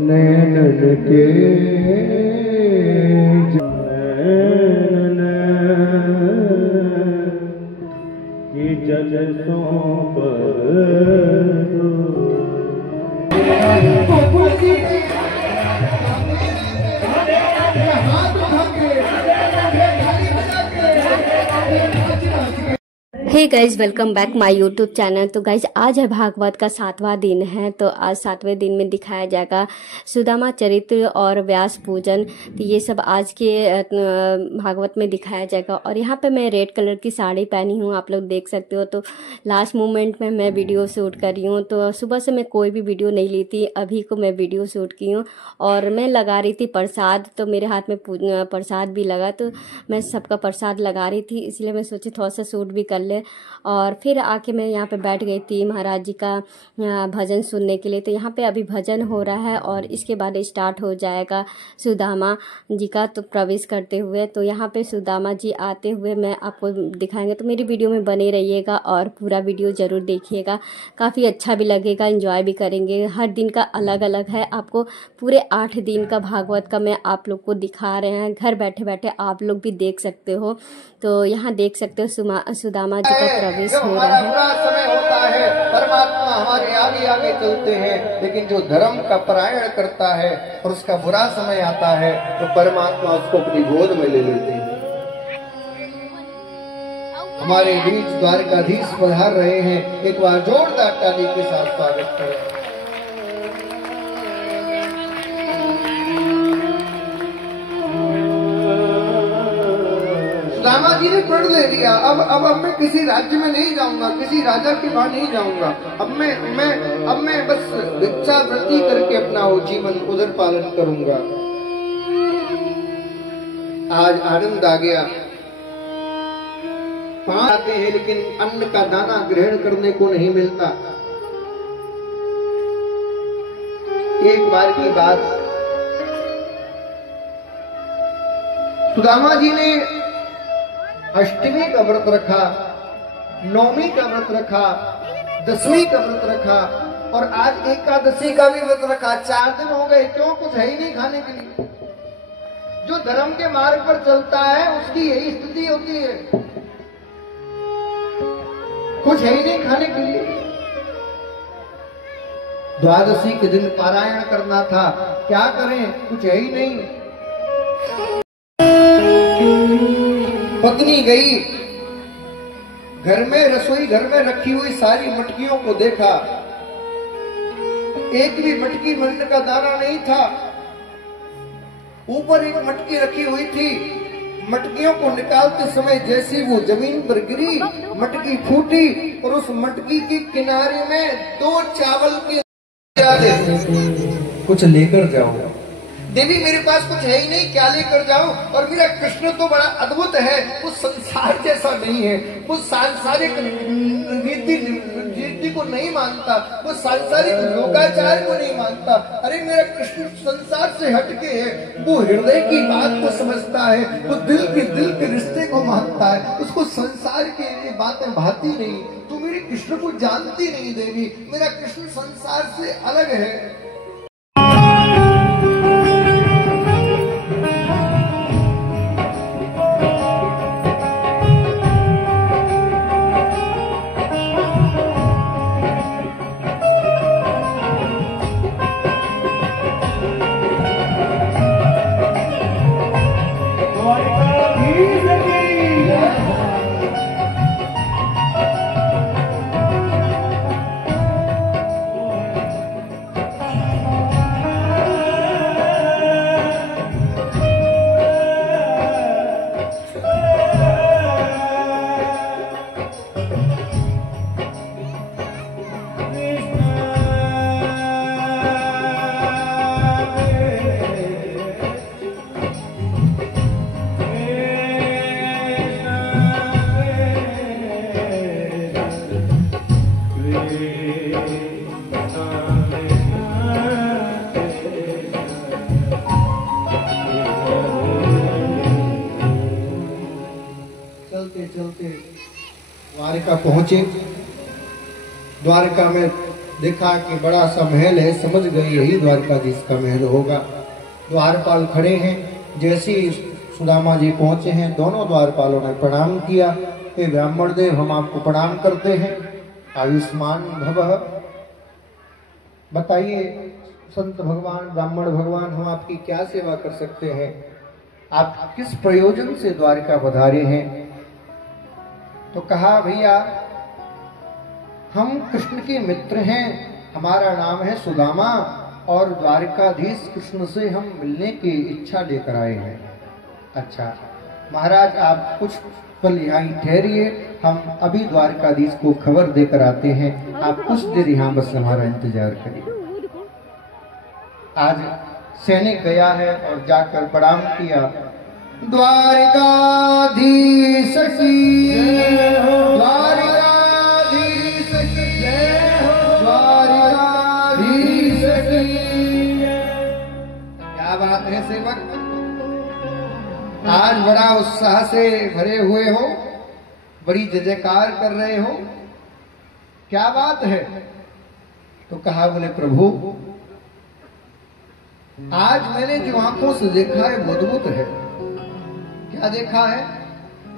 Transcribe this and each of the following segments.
नैनन के जल सौंप hey guys, welcome back my YouTube channel. तो गाइज, आज है भागवत का 7वां दिन है। तो आज 7वें दिन में दिखाया जाएगा सुदामा चरित्र और व्यास पूजन। तो ये सब आज के भागवत में दिखाया जाएगा। और यहाँ पे मैं रेड कलर की साड़ी पहनी हूँ, आप लोग देख सकते हो। तो लास्ट मोमेंट में मैं वीडियो शूट कर रही हूँ। तो सुबह से मैं कोई भी वीडियो नहीं ली थी, अभी को मैं वीडियो शूट की हूँ। और मैं लगा रही थी प्रसाद, तो मेरे हाथ में प्रसाद भी लगा, तो मैं सबका प्रसाद लगा रही थी, इसलिए मैं सोची थोड़ा सा शूट भी कर ले। और फिर आके मैं यहाँ पे बैठ गई थी महाराज जी का भजन सुनने के लिए। तो यहाँ पे अभी भजन हो रहा है और इसके बाद स्टार्ट हो जाएगा सुदामा जी का तो प्रवेश करते हुए। तो यहाँ पे सुदामा जी आते हुए मैं आपको दिखाएंगे, तो मेरी वीडियो में बने रहिएगा और पूरा वीडियो ज़रूर देखिएगा। काफ़ी अच्छा भी लगेगा, एंजॉय भी करेंगे। हर दिन का अलग अलग है, आपको पूरे 8 दिन का भागवत का मैं आप लोग को दिखा रहे हैं। घर बैठे बैठे आप लोग भी देख सकते हो। तो यहाँ देख सकते हो सुदामा जी का प्रवेश हो रहा है। बुरा समय होता है, परमात्मा हमारे आगे आगे चलते हैं, लेकिन जो धर्म का परायण करता है और उसका बुरा समय आता है तो परमात्मा उसको अपनी गोद में ले लेते हैं। हमारे बीच द्वारकाधीश पधार रहे हैं, एक बार जोरदार ताली के साथ स्वागत करें। सुदामा जी ने प्रण ले लिया, अब मैं किसी राज्य में नहीं जाऊंगा, किसी राजा के वहां नहीं जाऊंगा। अब मैं बस भिक्षावृत्ति करके अपना वो जीवन उधर पालन करूंगा। आज आनंद आ गया। पांच आते हैं लेकिन अन्न का दाना ग्रहण करने को नहीं मिलता। एक बार की बात, सुदामा जी ने अष्टमी का व्रत रखा, नौमी का व्रत रखा, 10वीं का व्रत रखा और आज एकादशी का भी व्रत रखा। 4 दिन हो गए, क्यों? कुछ है ही नहीं खाने के लिए। जो धर्म के मार्ग पर चलता है उसकी यही स्थिति होती है, कुछ है ही नहीं खाने के लिए। द्वादशी के दिन पारायण करना था, क्या करें, कुछ है ही नहीं। पत्नी गई घर में, रसोई घर में रखी हुई सारी मटकियों को देखा, एक भी मटकी में अन्न का दाना नहीं था। ऊपर एक मटकी रखी हुई थी, मटकियों को निकालते समय जैसी वो जमीन पर गिरी, मटकी फूटी और उस मटकी के किनारे में 2 चावल के कुछ लेकर जाओ। देवी मेरे पास कुछ है ही नहीं, क्या लेकर जाऊं? और मेरा कृष्ण तो बड़ा अद्भुत है, वो संसार जैसा नहीं है, वो सांसारिक रीति को नहीं मानता, वो सांसारिक लोकाचार को नहीं मानता। अरे मेरा कृष्ण संसार से हटके है, वो हृदय की बात को समझता है, वो दिल के रिश्ते को मानता है, उसको संसार की बातें भाती नहीं। तू मेरे कृष्ण को जानती नहीं देवी, मेरा कृष्ण संसार से अलग है। द्वारका पहुंचे। द्वारका में देखा कि बड़ा सा महल है, समझ गए यही द्वारकाधीश का महल होगा। द्वारपाल खड़े हैं। जैसे ही सुदामा जी पहुंचे हैं, दोनों द्वारपालों ने प्रणाम किया। हे ब्राह्मण देव, हम आपको प्रणाम करते हैं, आयुष्मान भवः। बताइए संत भगवान, ब्राह्मण भगवान, हम आपकी क्या सेवा कर सकते हैं? आप किस प्रयोजन से द्वारका पधारे हैं? तो कहा, भैया हम कृष्ण के मित्र हैं, हमारा नाम है सुदामा और द्वारकाधीश कृष्ण से हम मिलने की इच्छा लेकर आए हैं। अच्छा महाराज, आप कुछ पल यहाँ ठहरिए, हम अभी द्वारकाधीश को खबर देकर आते हैं, आप कुछ देर यहाँ बस हमारा इंतजार करिए। आज सैनिक गया है और जाकर प्रणाम किया। द्वारकाधीश की द्वारकाधीश की द्वारकाधीश की। क्या बात है सेवक, आज बड़ा उत्साह से भरे हुए हो, बड़ी जय जयकार कर रहे हो, क्या बात है? तो कहा, बोले प्रभु आज मैंने जो आंखों से देखा है वो अद्भुत है। क्या देखा है?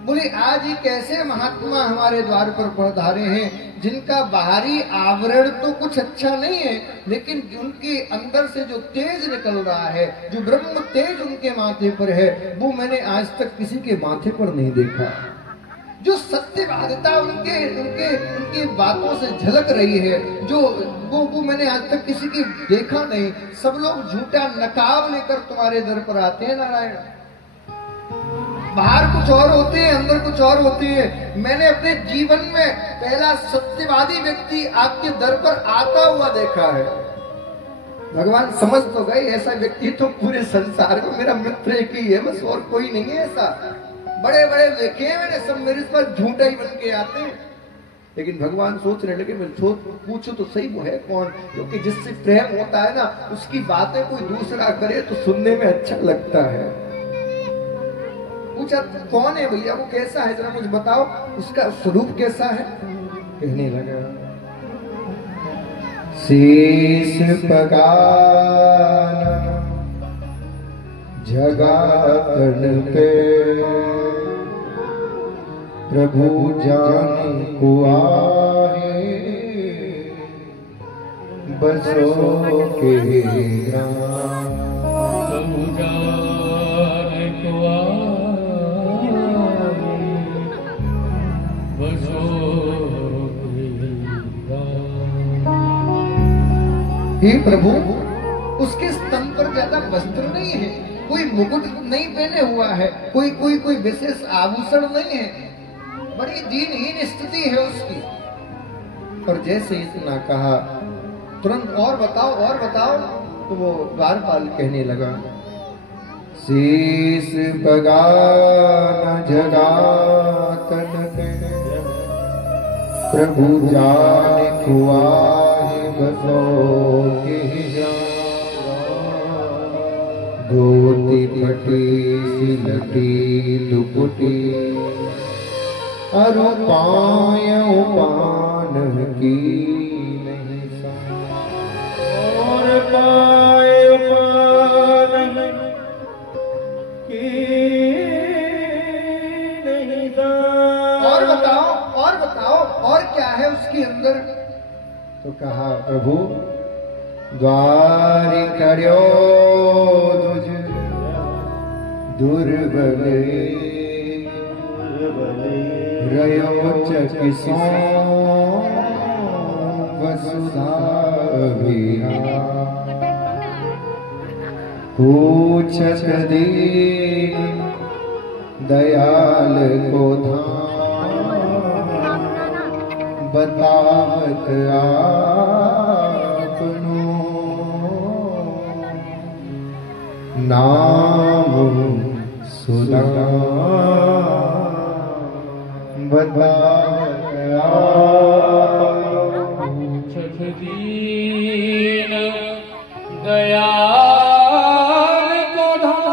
बोले आज ही कैसे महात्मा हमारे द्वार पर पधारे हैं, जिनका बाहरी आवरण तो कुछ अच्छा नहीं है, लेकिन उनके अंदर से जो तेज निकल रहा है, जो ब्रह्म तेज उनके माथे पर है, वो मैंने आज तक किसी के माथे पर नहीं देखा। जो सत्यवादिता उनके उनके उनकी बातों से झलक रही है, जो वो मैंने आज तक किसी की देखा नहीं। सब लोग झूठा नकाब लेकर तुम्हारे दर पर आते हैं नारायण। बाहर कुछ और होते हैं, अंदर कुछ और होते हैं। मैंने अपने जीवन में पहला सत्यवादी व्यक्ति आपके दर पर आता हुआ देखा है। भगवान समझ तो गए, ऐसा व्यक्ति तो पूरे संसार में मेरा मित्र एक ही है, बस और कोई नहीं है ऐसा। बड़े बड़े देखे हैं मैंने, सब मेरे पर झूठा ही बन के आते हैं। लेकिन भगवान सोचने लगे, मैं पूछूं तो सही वो है कौन? क्योंकि जिससे प्रेम होता है ना, उसकी बातें कोई दूसरा करे तो सुनने में अच्छा लगता है। पूछा कौन है भैया, वो कैसा है, जरा मुझे बताओ, उसका स्वरूप कैसा है? कहने लगा, शीश पगान जगातन पे प्रभु जान को आए, बसो के ग्राम प्रभु जान को आए, बसो के ग्राम। हे प्रभु, उसके स्तन पर ज्यादा वस्त्र नहीं है, कोई मुकुट नहीं पहने हुआ है, कोई विशेष आभूषण नहीं है, बड़ी दीनहीन स्थिति है उसकी। और जैसे इतना कहा, तुरंत और बताओ, तो वो द्वारपाल कहने लगा, शीश बगान जगातन प्रभु जाने को आए, बसो के धोती फटी सिलटी दुपटी, अरु पाय उपान की नहीं सा, और पाय उपान की नहीं सा। और बताओ और क्या है उसके अंदर? तो कहा, प्रभु द्वार करो दुर्बल रयो चकिसो वसुधा विहार, पूछत दीन दयाल को धाम, बतावत आपनो नाम सुदाम, बतावत पूछत दीन दयाल को धाम,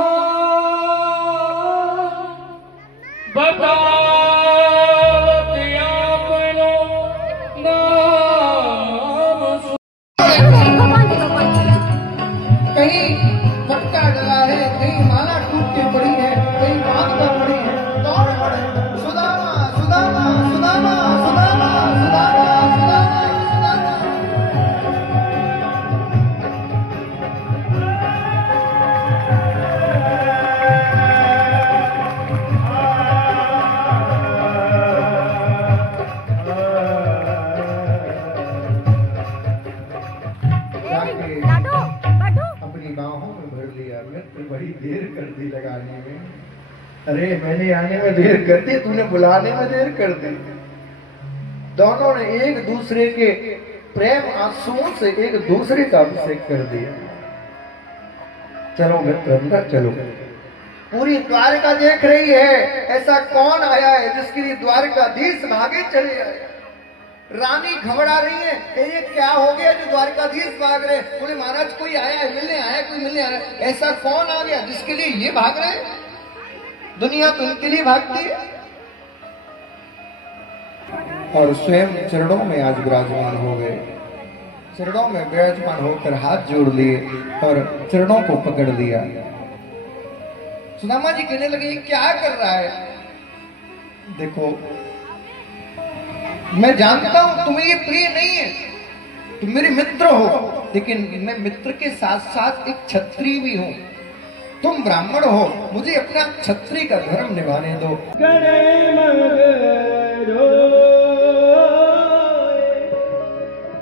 बतावत आपनो कहीं फटका डला है, कहीं माला टूट के पड़ी है, कहीं बांध कर पड़ी है। कौन पड़े? सुदामा सुदामा सुदामा सुदामा सुदामा सुदामा सुदामा। अपनी बाहों में भर लिया, मित्र बड़ी देर कर दी लगाने में। अरे मैंने आने में देर कर दी, तूने बुलाने में देर कर दी। दोनों ने एक दूसरे के प्रेम आंसुओं से एक दूसरे का अभिषेक कर दिया। चलो मित्र अंदर चलो। पूरी द्वारका देख रही है, ऐसा कौन आया है जिसके लिए द्वारकाधीश भागे चले आए। रानी घबरा रही है, ये क्या हो गया जो द्वारकाधीश भाग रहे? बोले महाराज कोई आया है, मिलने आया, कोई मिलने आया। ऐसा कौन आ गया जिसके लिए ये भाग रहे? दुनिया तो इनके लिए भागती है। और स्वयं चरणों में आज विराजमान हो गए, चरणों में विराजमान होकर हाथ जोड़ लिए और चरणों को पकड़ लिया। सुदामा जी कहने लगे, ये क्या कर रहा है? देखो मैं जानता हूं तुम्हें ये प्रिय नहीं है, तुम मेरे मित्र हो, लेकिन मैं मित्र के साथ साथ एक क्षत्रिय भी हूं। तुम ब्राह्मण हो, मुझे अपना क्षत्रिय का धर्म निभाने दो।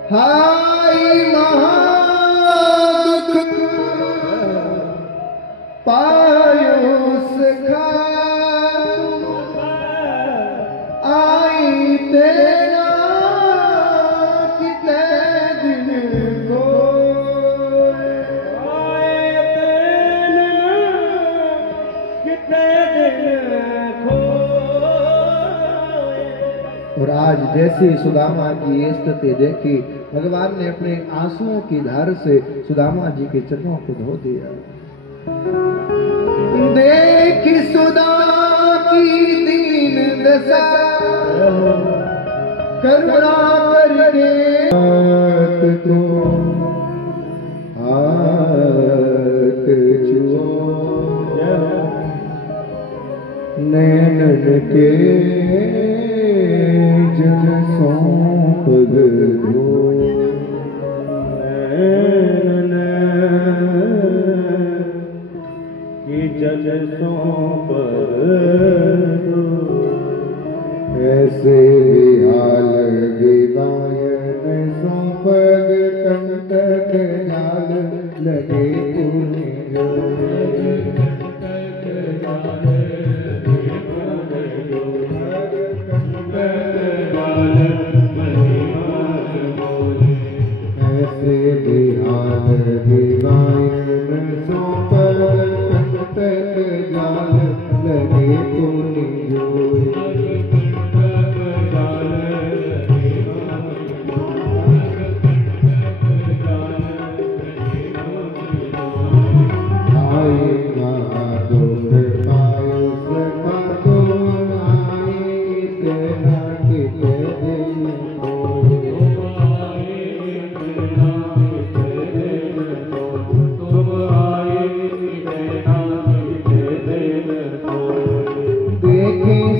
हाय महादुख पायो सखा, आई तेरा कितने दिन को, और आज जैसे सुदामा की ये स्थिति देखी, भगवान ने अपने आंसुओं की धार से सुदामा जी के चरणों को धो दिया। देखी सुदा की दीन दशा, करुणा करके को हाथ छुओ, नैनन के जल सौंप दो, जल सौंप दो। ऐसे हाल दिवायन सौंपग कंटक जाल लगे पुण्य जो, ऐसे हाल दिवायन सौंपग कंटक जाल लगे पुण्य जो।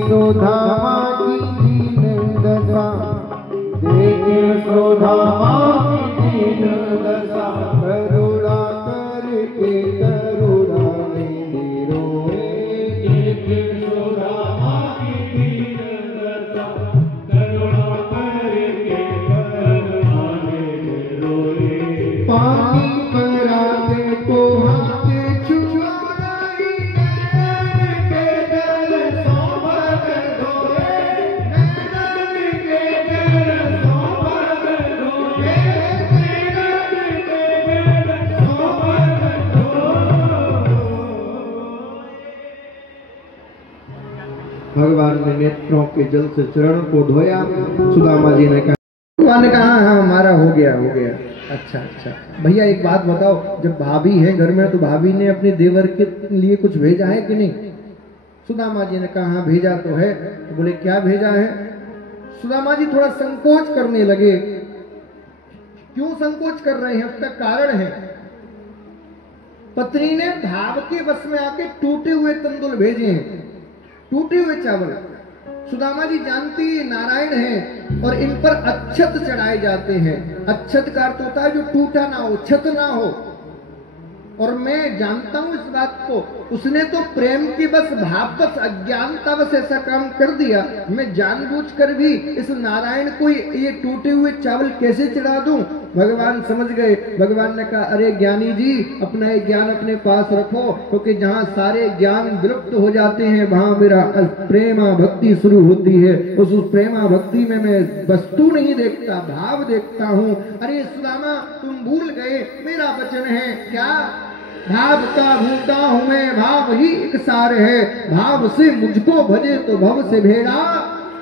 सुदामा की दीन दशा, देखे सुदामा की दीन दशा, करुणा करके करुणा नहीं रोए। देखे सुदामा की दीन दशा, करुणा करके करुणा नहीं रोए। पानी पराते को हाथ छुआ भगवान ने नेत्रों के जल से चरण को धोया। सुदामा जी ने कहा, भगवान ने कहा हाँ हमारा हो गया हो गया। अच्छा अच्छा भैया एक बात बताओ, जब भाभी है घर में तो भाभी ने अपने देवर के लिए कुछ भेजा है कि नहीं? सुदामा जी ने कहा हाँ भेजा तो है। तो बोले क्या भेजा है? सुदामा जी थोड़ा संकोच करने लगे। क्यों संकोच कर रहे हैं? उसका कारण है। पत्नी ने भाव के बस में आके टूटे हुए तंदुल भेजे हैं, टूटे हुए चावल। सुदामा जी जानती है नारायण है और इन पर अक्षत चढ़ाए जाते हैं। अक्षत का अर्थ होता है जो टूटा ना हो, क्षत ना हो। और मैं जानता हूं इस बात को, उसने तो प्रेम की बस भाववश अज्ञानता बस ऐसा काम कर दिया। मैं जानबूझकर भी इस नारायण को ये टूटे हुए चावल कैसे चढ़ा दूं। भगवान समझ गए। भगवान ने कहा अरे ज्ञानी जी, अपना ये ज्ञान अपने पास रखो, क्योंकि जहां सारे ज्ञान विलुप्त हो जाते हैं वहां मेरा प्रेमा भक्ति शुरू होती है। उस प्रेमा भक्ति में मैं वस्तु नहीं देखता, भाव देखता हूं। अरे सुदामा तुम भूल गए, मेरा वचन है क्या, भाव का भूता हूं मैं, भाव ही एक सार है। भाव से मुझको भजे तो भव से भेड़ा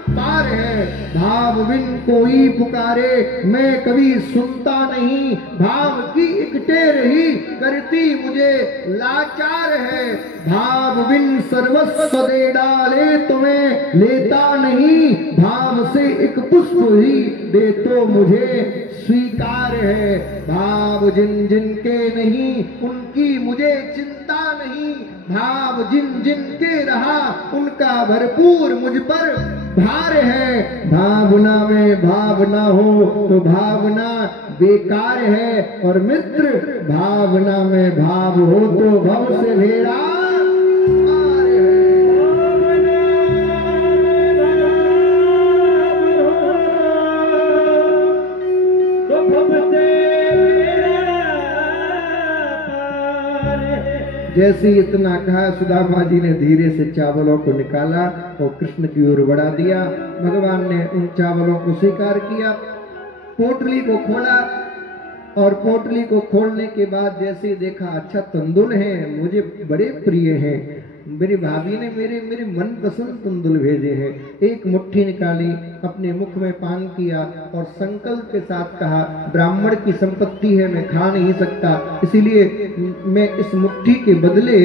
पार है। भाव बिन कोई पुकारे मैं कभी सुनता नहीं, भाव की एक टेर ही करती मुझे लाचार है। भाव बिन सर्वस्व दे डाले तुम्हें लेता नहीं, भाव से एक पुष्प ही दे तो मुझे स्वीकार है। भाव जिन जिन के नहीं उनकी मुझे चिंता नहीं, भाव जिन जिन के रहा उनका भरपूर मुझ पर भार है। भावना में भावना हो तो भावना बेकार है, और मित्र भावना में भाव हो तो भव से भेड़ा पार है। जैसे इतना कहा सुदामा जी ने धीरे से चावलों को निकाला और कृष्ण की ओर बढ़ा दिया। भगवान ने उन चावलों को स्वीकार किया, पोटली को खोला, और पोटली को खोलने के बाद जैसे देखा अच्छा तंदुल है, मुझे बड़े प्रिय हैं। मेरी भाभी ने मेरे मनपसंद तंदुल भेजे हैं। एक मुट्ठी निकाली, अपने मुख में पान किया और संकल्प के साथ कहा ब्राह्मण की संपत्ति है, मैं खा नहीं सकता, इसीलिए मैं इस मुट्ठी के बदले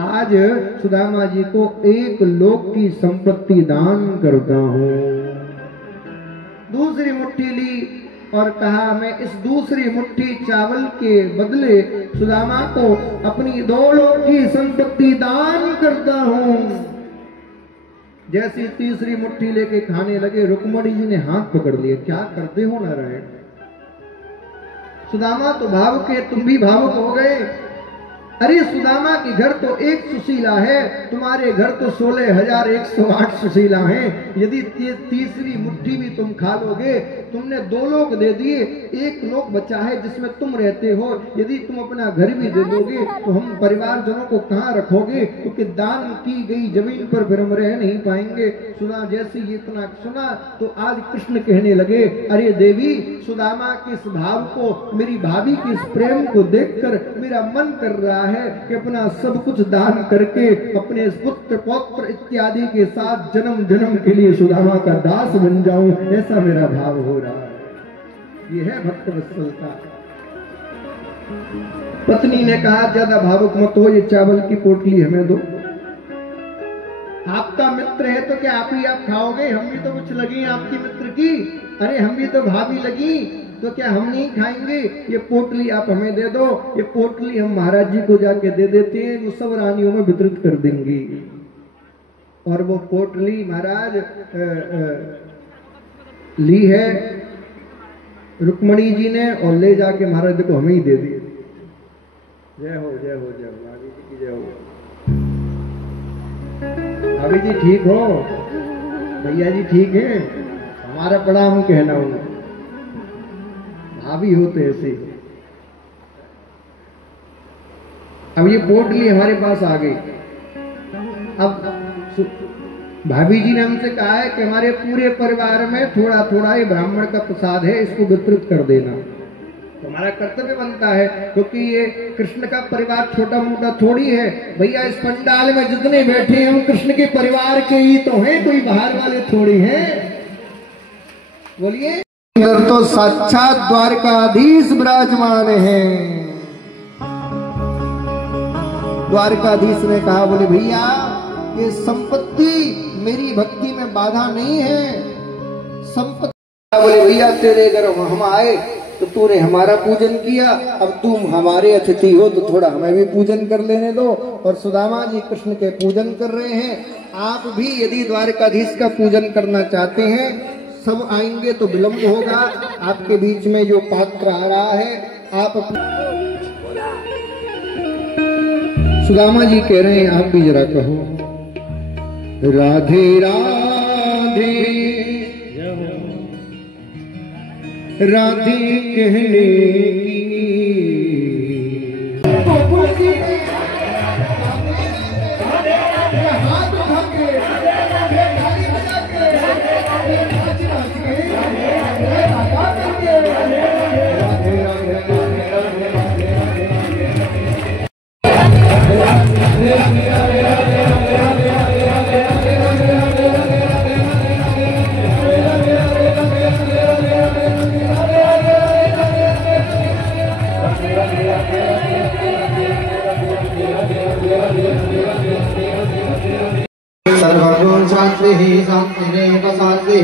आज सुदामा जी को एक लोक की संपत्ति दान करता हूँ। दूसरी मुट्ठी ली और कहा मैं इस दूसरी मुट्ठी चावल के बदले सुदामा को अपनी 2 लोक की संपत्ति दान करता हूं। जैसी तीसरी मुट्ठी लेके खाने लगे, रुक्मणी जी ने हाथ पकड़ लिए, क्या करते हो नारायण। सुदामा तो भावुक है, तुम भी भावुक हो गए। अरे सुदामा की घर तो एक सुशीला है, तुम्हारे घर तो 16,108 सुशीला हैं। यदि तीसरी मुट्ठी भी तुम खा लोगे, तुमने 2 लोक दे दिए, 1 लोक बचा है जिसमें तुम रहते हो। यदि तुम अपना घर भी दे दोगे तो हम परिवारजनों को कहाँ रखोगे, क्योंकि दान की गई जमीन पर फिर हम रह नहीं पाएंगे। सुना जैसे ये इतना सुना तो आज कृष्ण कहने लगे अरे देवी, सुदामा के इस भाव को, मेरी भाभी के इस प्रेम को देखकर मेरा मन कर रहा है कि अपना सब कुछ दान करके अपने पुत्र पौत्र इत्यादि के साथ जन्म जन्म के लिए सुदामा का दास बन जाऊं, ऐसा मेरा भाव हो रहा है। यह है भक्त वत्सलता। पत्नी ने कहा ज्यादा भावुक मत हो, ये चावल की पोटली हमें दो। आपका मित्र है तो क्या आप ही आप खाओगे, हम भी तो कुछ लगी आपकी मित्र की। अरे हम भी तो भाभी लगी, तो क्या हम नहीं खाएंगे। ये पोटली आप हमें दे दो, ये पोटली हम महाराज जी को जाके दे देते हैं, वो सब रानियों में वितरित कर देंगी। और वो पोटली महाराज ली है रुक्मणी जी ने और ले जाके महाराज को हमें ही दे दी। जय हो जय हो जय हो, भाभी जी की जय हो। भाभी जी ठीक हो, भैया जी ठीक है, हमारा प्रणाम कहना उन्हें। भाभी हो तो ऐसे। अब ये पोटली हमारे पास आ गई। अब भाभी जी ने हमसे कहा है कि हमारे पूरे परिवार में थोड़ा थोड़ा ये ब्राह्मण का प्रसाद है, इसको वितरित कर देना। तो हमारा कर्तव्य बनता है, क्योंकि ये कृष्ण का परिवार छोटा मोटा थोड़ी है। भैया इस पंडाल में जितने बैठे हैं हम कृष्ण के परिवार के ही तो हैं, कोई बाहर वाले थोड़ी हैं। बोलिए। तो साक्षात द्वारकाधीश विराजमान है। द्वारकाधीश ने कहा बोले भैया ये संपत्ति मेरी भक्ति में बाधा नहीं है। संपत्ति बोले भैया तेरे घर हम आए तो तूने हमारा पूजन किया, अब तुम हमारे अतिथि हो तो थोड़ा हमें भी पूजन कर लेने दो। और सुदामा जी कृष्ण के पूजन कर रहे हैं। आप भी यदि द्वारकाधीश का पूजन करना चाहते हैं, सब आएंगे तो विलंब होगा। आपके बीच में जो पात्र आ रहा है, आप सुदामा जी कह रहे हैं, आप भी जरा कहो राधे राधे राधे कहने सर्वगुण शांति शांतिरेव शांति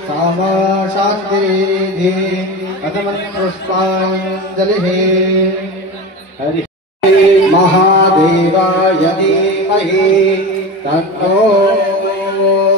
सामा शांतिरेधि अथमन् पुष्पाञ्जलिः हरि महादेवाय धीमहि तन्नो